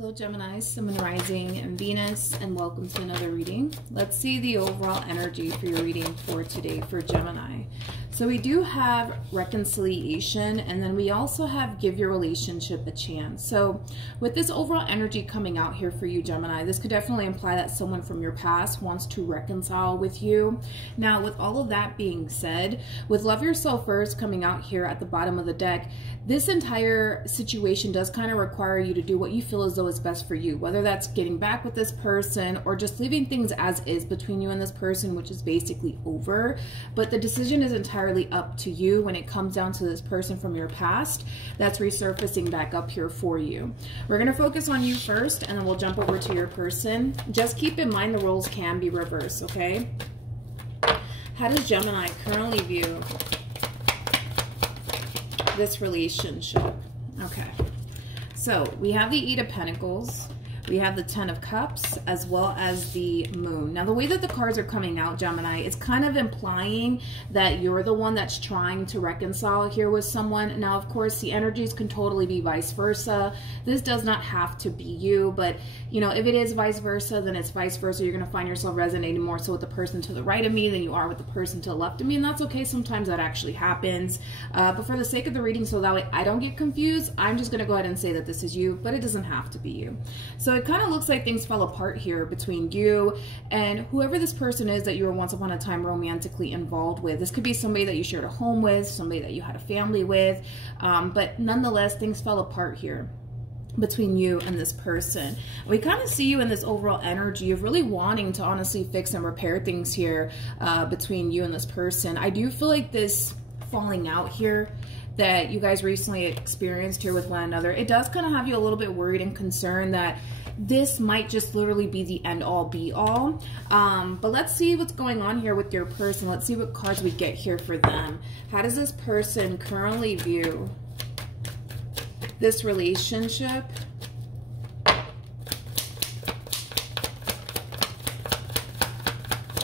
Hello Gemini, Sun, Rising, and Venus, and welcome to another reading. Let's see the overall energy for your reading for today for Gemini. So we do have reconciliation, and then we also have give your relationship a chance. So with this overall energy coming out here for you, Gemini, this could definitely imply that someone from your past wants to reconcile with you. Now, with all of that being said, with love yourself first coming out here at the bottom of the deck, this entire situation does kind of require you to do what you feel as though is best for you, whether that's getting back with this person or just leaving things as is between you and this person, which is basically over. But the decision is entirely up to you when it comes down to this person from your past that's resurfacing back up here for you. We're going to focus on you first, and then we'll jump over to your person. Just keep in mind the roles can be reversed, okay? How does Gemini currently view this relationship? Okay, so we have the Eight of Pentacles, we have the Ten of Cups, as well as the Moon. Now, the way that the cards are coming out, Gemini, it's kind of implying that you're the one that's trying to reconcile here with someone. Now, of course, the energies can totally be vice versa. This does not have to be you, but, you know, if it is vice versa, then it's vice versa. You're going to find yourself resonating more so with the person to the right of me than you are with the person to the left of me, and that's okay. Sometimes that actually happens. But for the sake of the reading, so that way I don't get confused, I'm just going to go ahead and say that this is you, but it doesn't have to be you. So it kind of looks like things fell apart here between you and whoever this person is that you were once upon a time romantically involved with. This could be somebody that you shared a home with, somebody that you had a family with, but nonetheless, things fell apart here between you and this person. We kind of see you in this overall energy of really wanting to honestly fix and repair things here between you and this person. I do feel like this falling out here that you guys recently experienced here with one another, it does kind of have you a little bit worried and concerned that this might just literally be the end all be all. But let's see what's going on here with your person. Let's see what cards we get here for them. How does this person currently view this relationship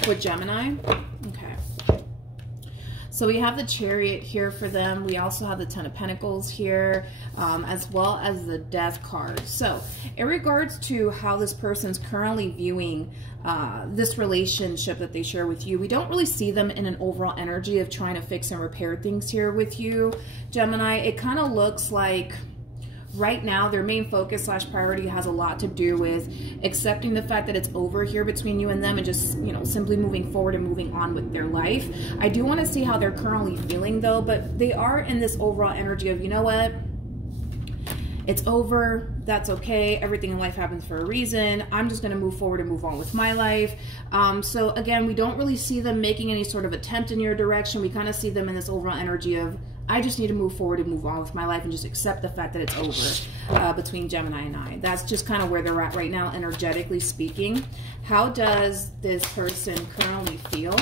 with Gemini? Okay. So we have the Chariot here for them. We also have the Ten of Pentacles here, as well as the Death card. So in regards to how this person's currently viewing this relationship that they share with you, we don't really see them in an overall energy of trying to fix and repair things here with you, Gemini. It kind of looks like right now their main focus / priority has a lot to do with accepting the fact that it's over here between you and them and just, you know, simply moving forward and moving on with their life. I do want to see how they're currently feeling though, but they are in this overall energy of, you know what, it's over, that's okay, everything in life happens for a reason, I'm just going to move forward and move on with my life. So again, we don't really see them making any sort of attempt in your direction. We kind of see them in this overall energy of, I just need to move forward and move on with my life and just accept the fact that it's over between Gemini and I. That's just kind of where they're at right now, energetically speaking. How does this person currently feel?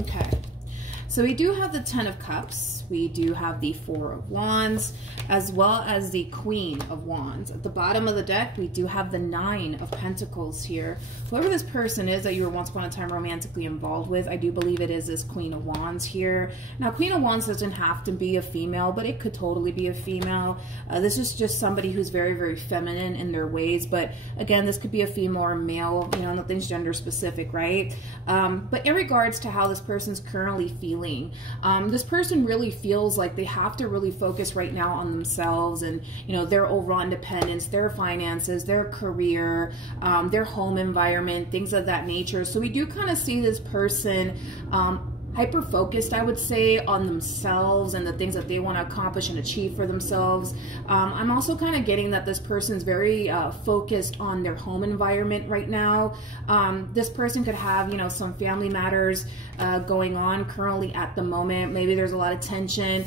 Okay. So we do have the Ten of Cups. We do have the Four of Wands, as well as the Queen of Wands. At the bottom of the deck, we do have the Nine of Pentacles here. Whoever this person is that you were once upon a time romantically involved with, I do believe it is this Queen of Wands here. Now, Queen of Wands doesn't have to be a female, but it could totally be a female. This is just somebody who's very, very feminine in their ways. But again, this could be a female or male, you know, nothing's gender specific, right? But in regards to how this person's currently feeling, this person really feels like they have to really focus right now on themselves and, you know, their overall independence, their finances, their career, their home environment, things of that nature. So we do kind of see this person hyper focused, I would say, on themselves and the things that they want to accomplish and achieve for themselves. I'm also kind of getting that this person's very focused on their home environment right now. This person could have, you know, some family matters going on currently at the moment. Maybe there's a lot of tension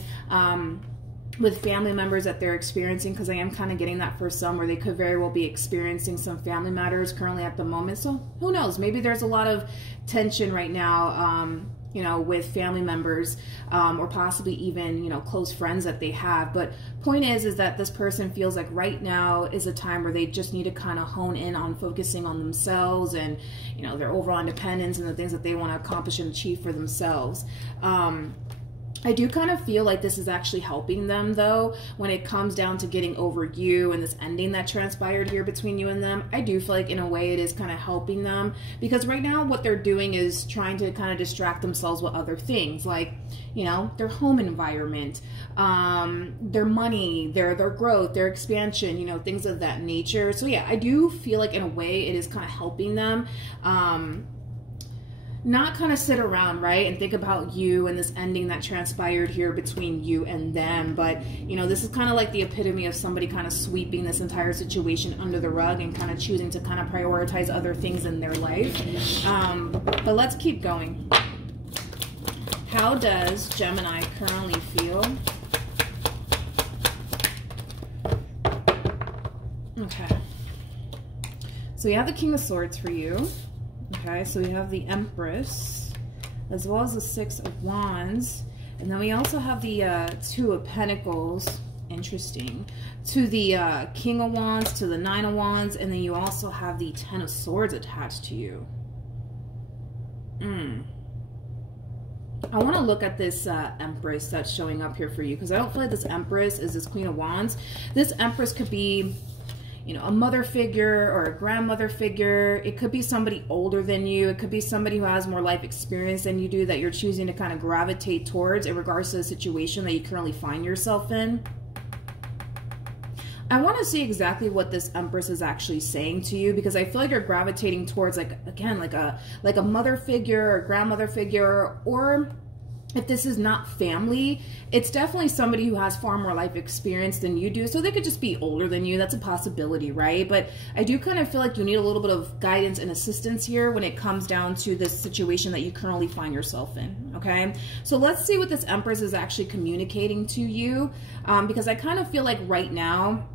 with family members that they're experiencing, because I am kind of getting that for some, where they could very well be experiencing some family matters currently at the moment. So who knows, maybe there's a lot of tension right now, you know, with family members, or possibly even, you know, close friends that they have. But point is that this person feels like right now is a time where they just need to kind of hone in on focusing on themselves and, you know, their overall independence and the things that they want to accomplish and achieve for themselves. I do kind of feel like this is actually helping them, though, when it comes down to getting over you and this ending that transpired here between you and them. I do feel like in a way it is kind of helping them, because right now what they're doing is trying to kind of distract themselves with other things, like, you know, their home environment, their money, their growth, their expansion, you know, things of that nature. So yeah, I do feel like in a way it is kind of helping them. Not kind of sit around, right, and think about you and this ending that transpired here between you and them. But, you know, this is kind of like the epitome of somebody kind of sweeping this entire situation under the rug and kind of choosing to kind of prioritize other things in their life. But let's keep going. How does Gemini currently feel? Okay. So we have the King of Swords for you. Okay, so we have the Empress, as well as the Six of Wands, and then we also have the Two of Pentacles. Interesting. To the King of Wands, to the Nine of Wands, and then you also have the Ten of Swords attached to you. I want to look at this Empress that's showing up here for you, because I don't feel like this Empress is this Queen of Wands. This Empress could be, you know, a mother figure or a grandmother figure. It could be somebody older than you. It could be somebody who has more life experience than you do that you're choosing to kind of gravitate towards in regards to the situation that you currently find yourself in. I want to see exactly what this Empress is actually saying to you, because I feel like you're gravitating towards, like, again, like a mother figure or grandmother figure, or if this is not family, it's definitely somebody who has far more life experience than you do. So they could just be older than you. That's a possibility, right? But I do kind of feel like you need a little bit of guidance and assistance here when it comes down to this situation that you currently find yourself in, okay? So let's see what this Empress is actually communicating to you, because I kind of feel like right now,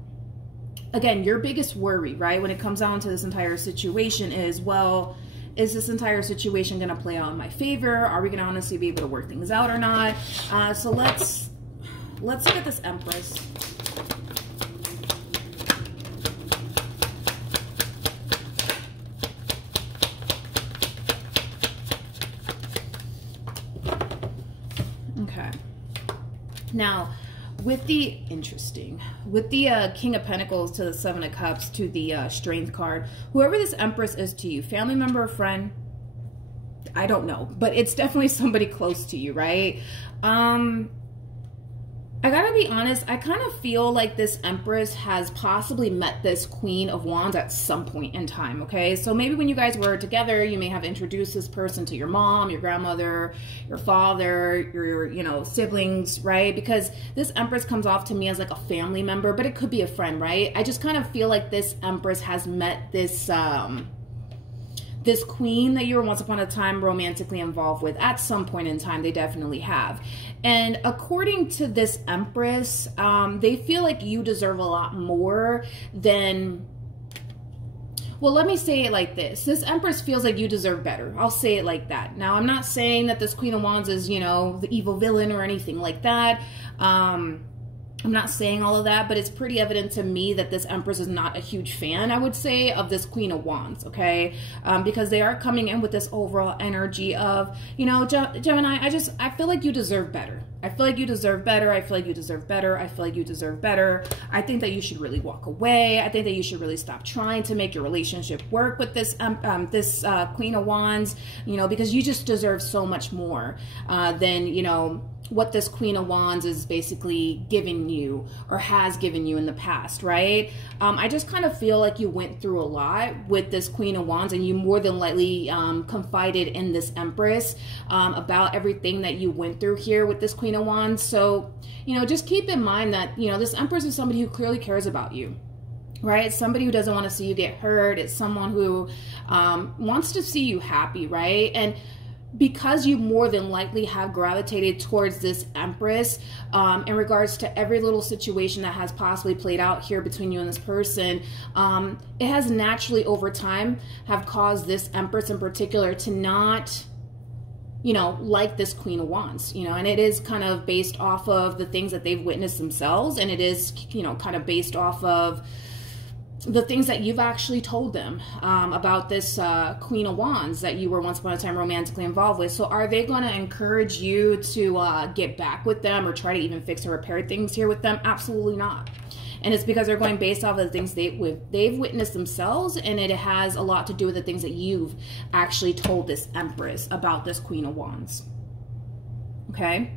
again, your biggest worry, right, when it comes down to this entire situation is, well, is this entire situation going to play out in my favor? Are we going to honestly be able to work things out or not? So let's look at this Empress. Okay. Now, with the King of Pentacles to the Seven of Cups to the Strength card, whoever this Empress is to you, family member or friend, I don't know, but it's definitely somebody close to you, right? I gotta be honest, I kind of feel like this Empress has possibly met this Queen of Wands at some point in time, okay? So maybe when you guys were together, you may have introduced this person to your mom, your grandmother, your father, your, you know, siblings, right? Because this Empress comes off to me as like a family member, but it could be a friend, right? I just kind of feel like this Empress has met this, this queen that you were once upon a time romantically involved with at some point in time. They definitely have. And according to this Empress, they feel like you deserve a lot more than, well, let me say it like this. This Empress feels like you deserve better. I'll say it like that. Now, I'm not saying that this Queen of Wands is, you know, the evil villain or anything like that. I'm not saying all of that, but it's pretty evident to me that this Empress is not a huge fan, I would say, of this Queen of Wands, okay? Because they are coming in with this overall energy of, you know, Gemini, I feel like you deserve better. I feel like you deserve better. I feel like you deserve better. I feel like you deserve better. I think that you should really walk away. I think that you should really stop trying to make your relationship work with this Queen of Wands, you know, because you just deserve so much more than, you know, what this Queen of Wands is basically giving you or has given you in the past, right? I just kind of feel like you went through a lot with this Queen of Wands, and you more than likely confided in this Empress about everything that you went through here with this Queen of Wands. So, you know, just keep in mind that, you know, this Empress is somebody who clearly cares about you. Right? It's somebody who doesn't want to see you get hurt. It's someone who wants to see you happy, right? And because you more than likely have gravitated towards this Empress in regards to every little situation that has possibly played out here between you and this person, it has naturally over time have caused this Empress in particular to not, you know, like this Queen of Wands, you know, and it is kind of based off of the things that they've witnessed themselves, and it is, you know, kind of based off of the things that you've actually told them about this Queen of Wands that you were once upon a time romantically involved with. So are they going to encourage you to get back with them or try to even fix or repair things here with them? Absolutely not. And it's because they're going based off of the things they've witnessed themselves, and it has a lot to do with the things that you've actually told this Empress about this Queen of Wands. Okay?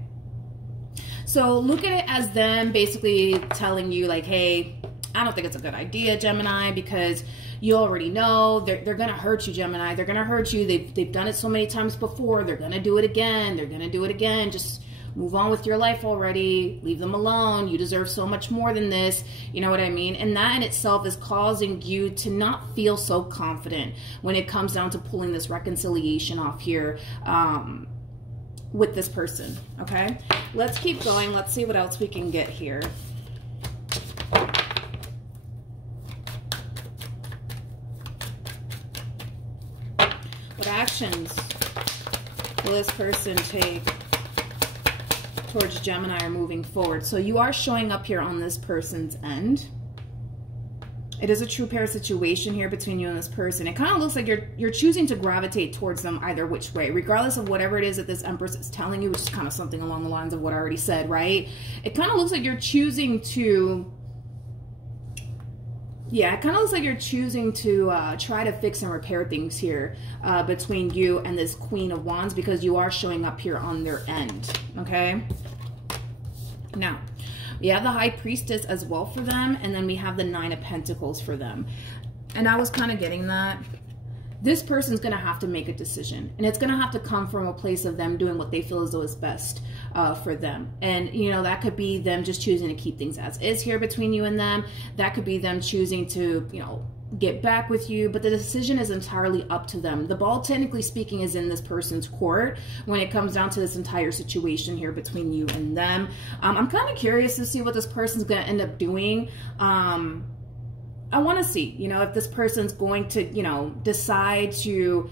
So look at it as them basically telling you like, hey, I don't think it's a good idea, Gemini, because you already know they're going to hurt you, Gemini. They're going to hurt you. They've done it so many times before. They're going to do it again. They're going to do it again. Just move on with your life already. Leave them alone. You deserve so much more than this. You know what I mean? And that in itself is causing you to not feel so confident when it comes down to pulling this reconciliation off here with this person. Okay? Let's keep going. Let's see what else we can get here. What actions will this person take towards Gemini or moving forward? So you are showing up here on this person's end. It is a true pair situation here between you and this person. It kind of looks like you're choosing to gravitate towards them either which way, regardless of whatever it is that this Empress is telling you, which is kind of something along the lines of what I already said, right? It kind of looks like you're choosing to... Yeah, it kind of looks like you're choosing to try to fix and repair things here between you and this Queen of Wands, because you are showing up here on their end, okay? Now, we have the High Priestess as well for them, and then we have the Nine of Pentacles for them. And I was kind of getting that. This person's going to have to make a decision, and it's going to have to come from a place of them doing what they feel as though is best for them. And, you know, that could be them just choosing to keep things as is here between you and them. That could be them choosing to, you know, get back with you, but the decision is entirely up to them. The ball, technically speaking, is in this person's court when it comes down to this entire situation here between you and them. I'm kind of curious to see what this person's going to end up doing. I want to see, you know, if this person's going to, you know, decide to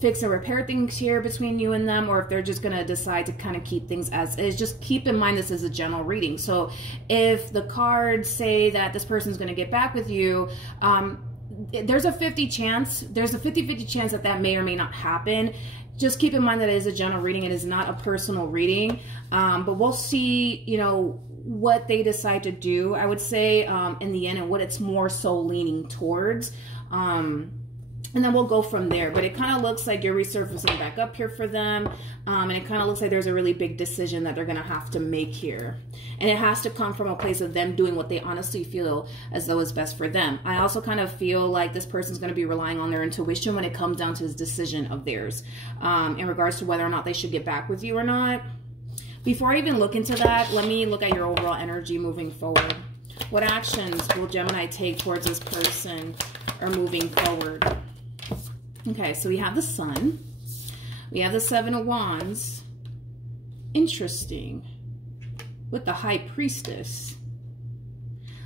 fix and repair things here between you and them, or if they're just going to decide to kind of keep things as is. Just keep in mind this is a general reading. So if the cards say that this person's going to get back with you, there's a 50-50 chance that that may or may not happen. Just keep in mind that it is a general reading. It is not a personal reading. But we'll see, you know, what they decide to do, I would say, in the end, and what it's more so leaning towards. And then we'll go from there. But it kind of looks like you're resurfacing back up here for them. And it kind of looks like there's a really big decision that they're going to have to make here. And it has to come from a place of them doing what they honestly feel as though is best for them. I also kind of feel like this person's going to be relying on their intuition when it comes down to this decision of theirs in regards to whether or not they should get back with you or not. Before I even look into that, let me look at your overall energy moving forward. What actions will Gemini take towards this person or moving forward? Okay, so we have the Sun. We have the Seven of Wands. Interesting. With the High Priestess.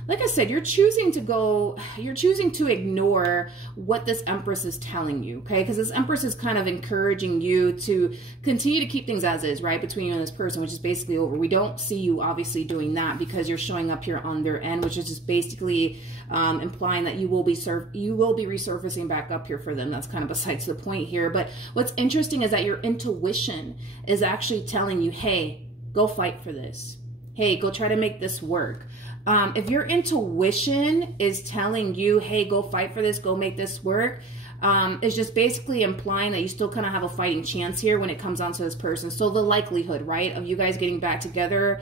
Like I said, you're choosing to ignore what this Empress is telling you, okay? Because this Empress is kind of encouraging you to continue to keep things as is, right? Between you and this person, which is basically over. We don't see you obviously doing that because you're showing up here on their end, which is just basically implying that you will be resurfacing back up here for them. That's kind of besides the point here. But what's interesting is that your intuition is actually telling you, hey, go fight for this. Hey, go try to make this work. If your intuition is telling you, hey, go fight for this, go make this work, it's just basically implying that you still kind of have a fighting chance here when it comes down to this person. So the likelihood, right, of you guys getting back together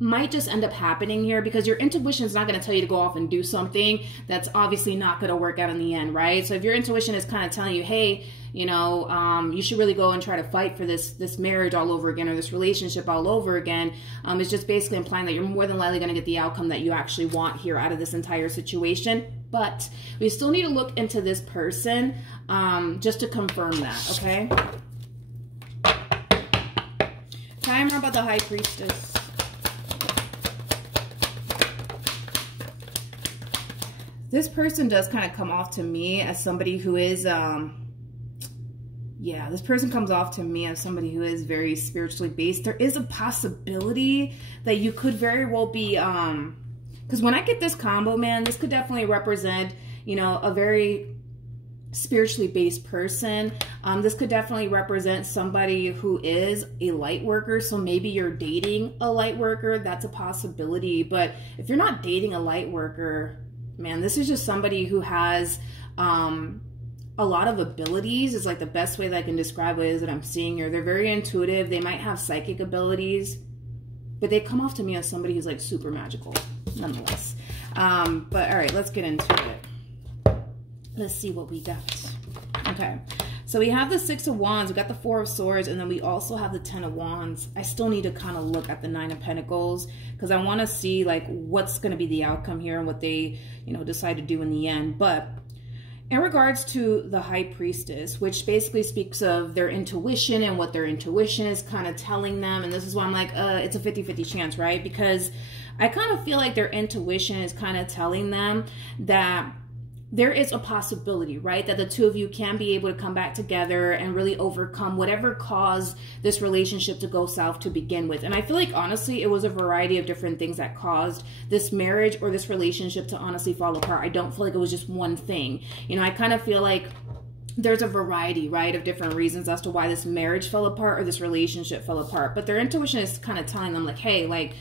might just end up happening here, because your intuition is not going to tell you to go off and do something that's obviously not going to work out in the end, right? So if your intuition is kind of telling you, hey, you know, you should really go and try to fight for this marriage all over again, or this relationship all over again, it's just basically implying that you're more than likely going to get the outcome that you actually want here out of this entire situation. But we still need to look into this person just to confirm that, okay? Tell me more about the High Priestess. This person does kind of come off to me as somebody who is, yeah, this person comes off to me as somebody who is very spiritually based. There is a possibility that you could very well be Because when I get this combo, man, this could definitely represent, you know, a very spiritually based person. This could definitely represent somebody who is a light worker. So maybe you're dating a light worker. That's a possibility. But if you're not dating a light worker, man, this is just somebody who has a lot of abilities. Is like the best way that I can describe it is that I'm seeing here. They're very intuitive. They might have psychic abilities, but they come off to me as somebody who's like super magical nonetheless. But all right, let's get into it. Let's see what we got. Okay, so we have the Six of Wands, we got the Four of Swords, and then we also have the Ten of Wands. I still need to kind of look at the Nine of Pentacles because I want to see like what's going to be the outcome here and what they, you know, decide to do in the end. But in regards to the High Priestess, which basically speaks of their intuition and what their intuition is kind of telling them, and this is why I'm like, it's a 50-50 chance, right? Because I kind of feel like their intuition is kind of telling them that there is a possibility, right? That the two of you can be able to come back together and really overcome whatever caused this relationship to go south to begin with. And I feel like, honestly, it was a variety of different things that caused this marriage or this relationship to honestly fall apart. I don't feel like it was just one thing. You know, I kind of feel like there's a variety, right, of different reasons as to why this marriage fell apart or this relationship fell apart. But their intuition is kind of telling them like, hey, like,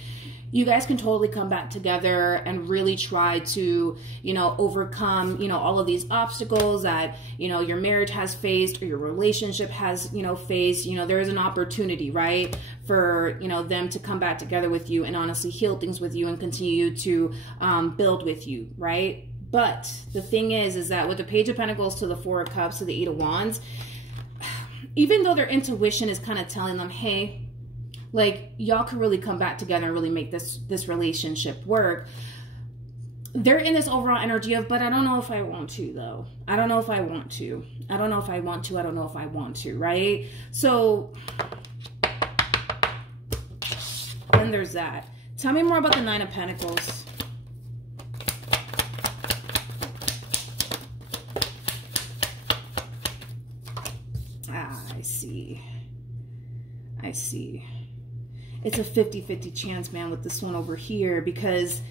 you guys can totally come back together and really try to, you know, overcome, you know, all of these obstacles that, you know, your marriage has faced or your relationship has, you know, faced. You know, there is an opportunity, right, for, you know, them to come back together with you and honestly heal things with you and continue to build with you, right? But the thing is that with the Page of Pentacles to the Four of Cups to the Eight of Wands, even though their intuition is kind of telling them, hey, like, y'all could really come back together and really make this relationship work, they're in this overall energy of, but I don't know if I want to, though. I don't know if I want to. I don't know if I want to. I don't know if I want to, right? So then there's that. Tell me more about the Nine of Pentacles. I see. I see. It's a 50-50 chance, man, with this one over here, because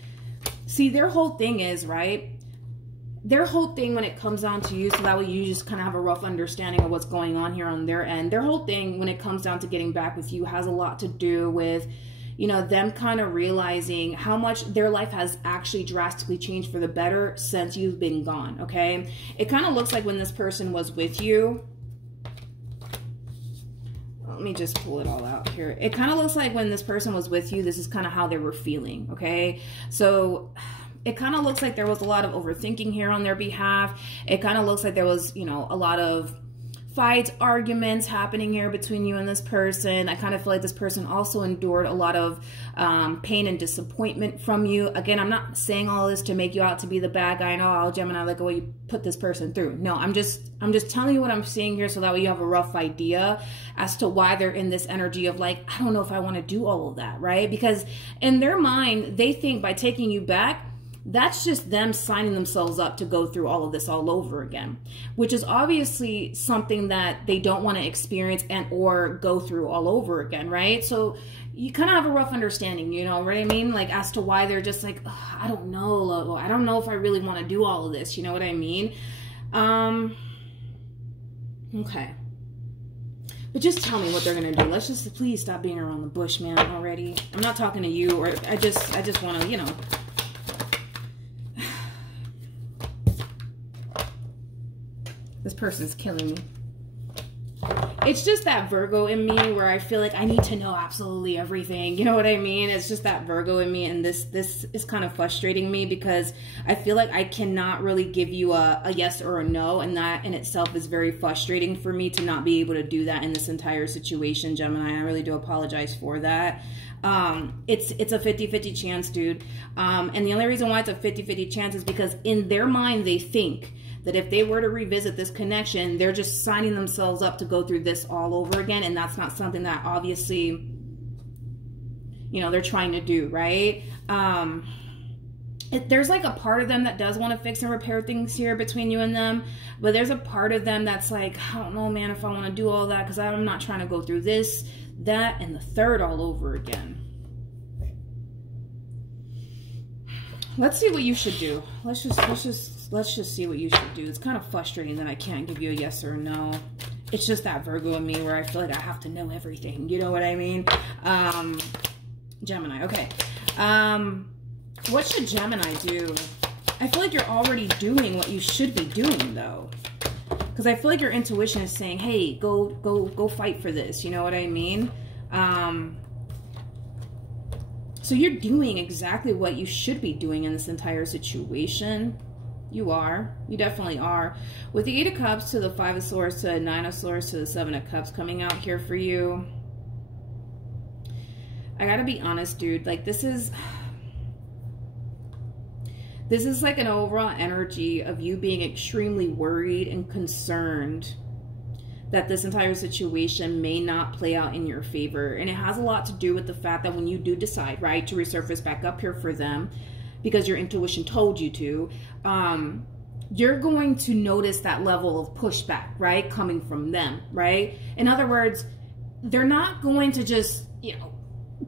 see, their whole thing is, right, their whole thing when it comes down to you, so that way you just kind of have a rough understanding of what's going on here on their end. Their whole thing when it comes down to getting back with you has a lot to do with, you know, them kind of realizing how much their life has actually drastically changed for the better since you've been gone, okay? It kind of looks like when this person was with you, let me just pull it all out here. It kind of looks like when this person was with you, this is kind of how they were feeling, okay? So it kind of looks like there was a lot of overthinking here on their behalf. It kind of looks like there was, you know, a lot of fights, arguments happening here between you and this person. I kind of feel like this person also endured a lot of pain and disappointment from you. Again, I'm not saying all this to make you out to be the bad guy. And oh, Gemini, like, what you put this person through. No, I'm just telling you what I'm seeing here so that way you have a rough idea as to why they're in this energy of like, I don't know if I want to do all of that, right? Because in their mind, they think by taking you back, that's just them signing themselves up to go through all of this all over again, which is obviously something that they don't want to experience and or go through all over again, right? So you kind of have a rough understanding, you know what I mean? Like as to why they're just like, I don't know. I don't know if I really want to do all of this. You know what I mean? Okay. But just tell me what they're going to do. Let's just please stop being around the bush, man, already. I'm not talking to you, or I just want to, you know. This person's killing me. It's just that Virgo in me where I feel like I need to know absolutely everything. You know what I mean? It's just that Virgo in me, and this is kind of frustrating me because I feel like I cannot really give you a yes or a no, and that in itself is very frustrating for me to not be able to do that in this entire situation, Gemini. I really do apologize for that. It's a 50-50 chance, dude. And the only reason why it's a 50-50 chance is because in their mind they think that if they were to revisit this connection, they're just signing themselves up to go through this all over again. And that's not something that obviously, you know, they're trying to do, right? There's like a part of them that does want to fix and repair things here between you and them. But there's a part of them that's like, I don't know, man, if I want to do all that because I'm not trying to go through this, that, and the third all over again. Let's see what you should do. Let's just see what you should do. It's kind of frustrating that I can't give you a yes or a no. It's just that Virgo in me where I feel like I have to know everything. You know what I mean? Gemini. Okay. What should Gemini do? I feel like you're already doing what you should be doing, though. Because I feel like your intuition is saying, hey, go fight for this. You know what I mean? So you're doing exactly what you should be doing in this entire situation. You are. You definitely are. With the 8 of Cups to the 5 of Swords to the 9 of Swords to the 7 of Cups coming out here for you. I gotta be honest, dude. Like, this is like an overall energy of you being extremely worried and concerned that this entire situation may not play out in your favor. And it has a lot to do with the fact that when you do decide, right, to resurface back up here for them, because your intuition told you to, you're going to notice that level of pushback, right, coming from them, right? In other words, they're not going to just, you know,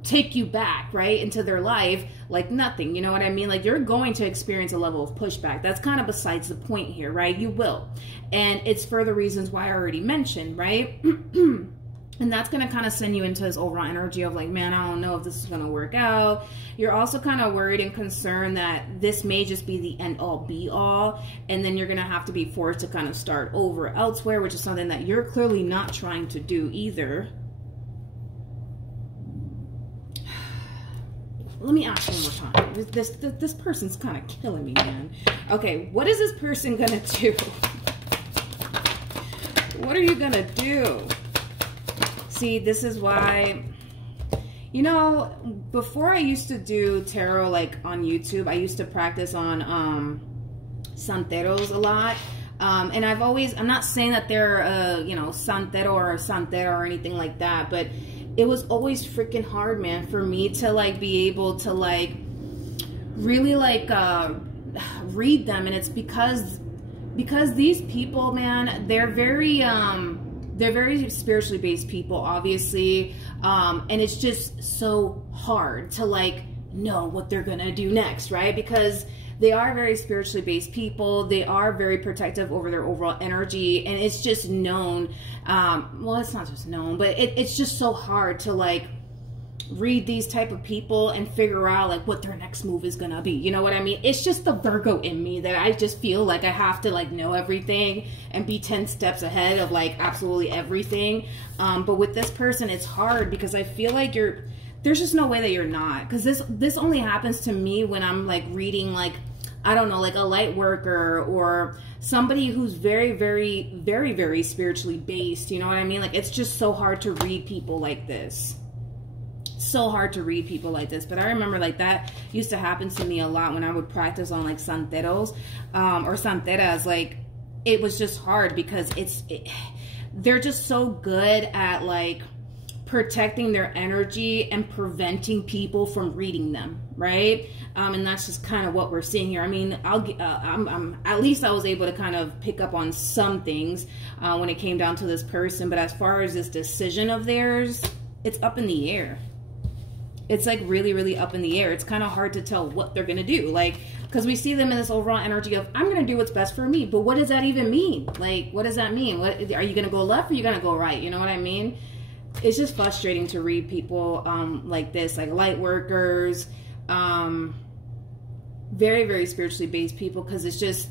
take you back, right, into their life like nothing. You know what I mean? Like, you're going to experience a level of pushback. That's kind of besides the point here, right? You will. And it's for the reasons why I already mentioned, right? And that's going to kind of send you into this overall energy of like, man, I don't know if this is going to work out. You're also kind of worried and concerned that this may just be the end all be all. And then you're going to have to be forced to kind of start over elsewhere, which is something that you're clearly not trying to do either. Let me ask one more time. This person's kind of killing me, man. Okay, what is this person gonna do? What are you gonna do? See, this is why, you know, before I used to do tarot like on YouTube, I used to practice on santeros a lot. And I'm not saying that they're you know, santero or santera or anything like that, but it was always freaking hard, man, for me to like be able to like really like read them. And it's because these people, man, they're very spiritually based people, obviously, and it's just so hard to like know what they're gonna do next, right? Because they are very spiritually based people. They are very protective over their overall energy. And it's just known, well, it's not just known, but it's just so hard to like read these type of people and figure out like what their next move is gonna be. You know what I mean? It's just the Virgo in me that I just feel like I have to like know everything and be 10 steps ahead of like absolutely everything. But with this person, it's hard because I feel like there's just no way that you're not, because this only happens to me when I'm like reading like, I don't know, like a light worker or somebody who's very, very, very, very spiritually based. You know what I mean? Like, it's just so hard to read people like this. So hard to read people like this. But I remember like that used to happen to me a lot when I would practice on like santeros or santeras. Like, it was just hard because they're just so good at like protecting their energy and preventing people from reading them, right? And that's just kind of what we're seeing here. I mean, at least I was able to kind of pick up on some things when it came down to this person. But as far as this decision of theirs, it's up in the air. It's like really, really up in the air. It's kind of hard to tell what they're going to do. Like, because we see them in this overall energy of, I'm going to do what's best for me. But what does that even mean? Like, what does that mean? What are you going to go left or are you going to go right? You know what I mean? It's just frustrating to read people like this, like light workers, very, very spiritually based people, because it's just,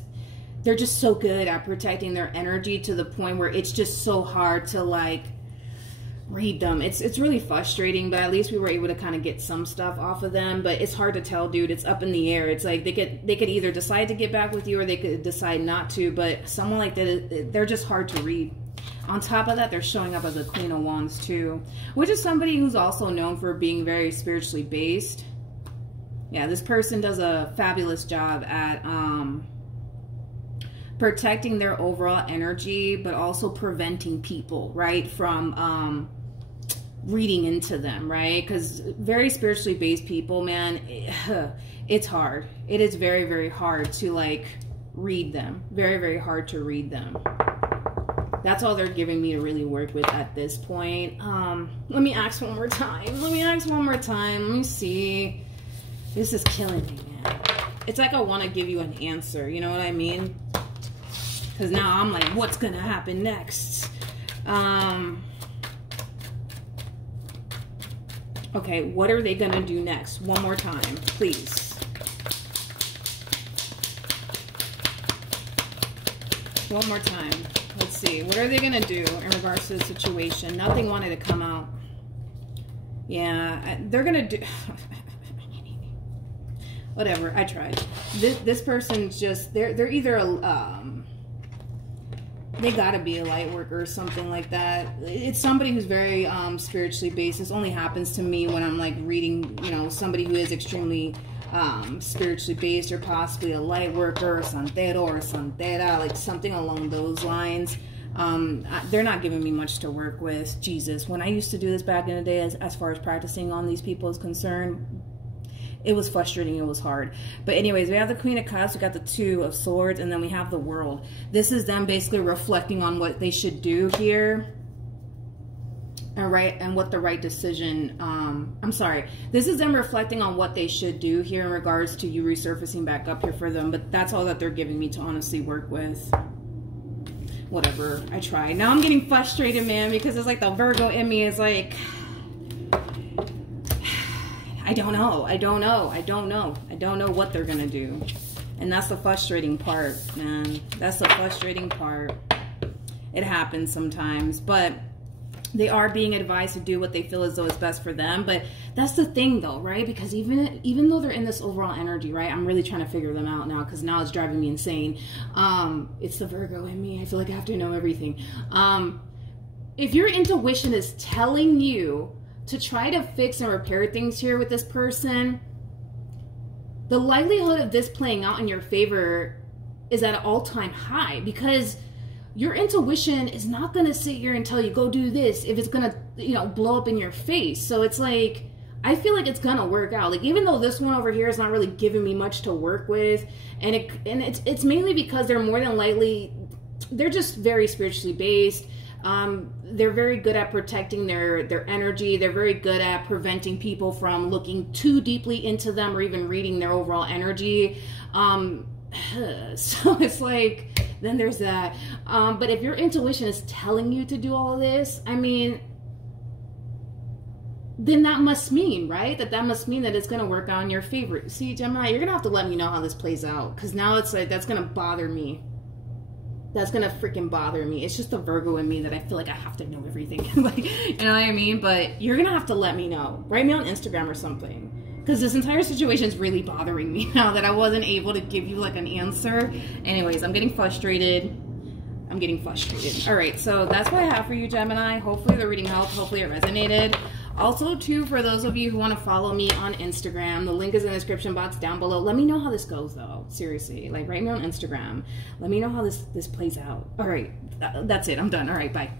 they're just so good at protecting their energy to the point where it's just so hard to like read them. It's really frustrating, but at least we were able to kind of get some stuff off of them. But it's hard to tell, dude. It's up in the air. It's like they could either decide to get back with you or they could decide not to. But someone like that, they're just hard to read. On top of that, they're showing up as a Queen of Wands too, which is somebody who's also known for being very spiritually based. Yeah, this person does a fabulous job at protecting their overall energy, but also preventing people, right, from reading into them, right? Because very spiritually based people, man, it's hard. It is very, very hard to like read them. Very, very hard to read them. That's all they're giving me to really work with at this point. Let me ask one more time. Let me ask one more time. Let me see. This is killing me, man. it's like I want to give you an answer. You know what I mean? Because now I'm like, what's going to happen next? Okay, what are they going to do next? One more time, please. One more time. Let's see. What are they going to do in regards to the situation? Nothing wanted to come out. Yeah, they're going to do... Whatever, I tried. This person's just... They're either a... they gotta be a light worker or something like that. It's somebody who's very spiritually based. This only happens to me when I'm like reading, you know, somebody who is extremely spiritually based, or possibly a light worker, or santero or santera, like something along those lines. They're not giving me much to work with. Jesus, when I used to do this back in the day, as far as practicing on these people is concerned, it was frustrating. It was hard. But anyways, we have the Queen of Cups. We got the Two of Swords. And then we have the World. This is them basically reflecting on what they should do here. And what the right decision... I'm sorry. This is them reflecting on what they should do here in regards to you resurfacing back up here for them. But that's all that they're giving me to honestly work with. Whatever. I tried. Now I'm getting frustrated, man. Because it's like the Virgo in me is like... I don't know. I don't know. I don't know. I don't know what they're going to do. And that's the frustrating part, man. That's the frustrating part. It happens sometimes. But they are being advised to do what they feel as though is best for them. But that's the thing, though, right? Because even though they're in this overall energy, right? I'm really trying to figure them out now because now it's driving me insane. It's the Virgo in me. I feel like I have to know everything. If your intuition is telling you to try to fix and repair things here with this person, the likelihood of this playing out in your favor is at an all-time high, because your intuition is not going to sit here and tell you, go do this, if it's going to, you know, blow up in your face. So it's like, I feel like it's going to work out. Like, even though this one over here is not really giving me much to work with, and it's mainly because they're more than likely, they're just very spiritually based. They're very good at protecting their energy. They're very good at preventing people from looking too deeply into them or even reading their overall energy. So it's like, then there's that. But if your intuition is telling you to do all of this, I mean, then that must mean, right? That must mean that it's going to work out in your favor. See, Gemini, you're going to have to let me know how this plays out, because now it's like, that's going to bother me. That's gonna freaking bother me. It's just the Virgo in me that I feel like I have to know everything. Like, you know what I mean? But you're gonna have to let me know. Write me on Instagram or something, because this entire situation is really bothering me now that I wasn't able to give you like an answer. Anyways, I'm getting frustrated. All right, so that's what I have for you, Gemini. Hopefully the reading helped. Hopefully it resonated. Also, too, for those of you who want to follow me on Instagram, the link is in the description box down below. Let me know how this goes, though. Seriously. Like, write me on Instagram. Let me know how this plays out. All right. That's it. I'm done. All right. Bye.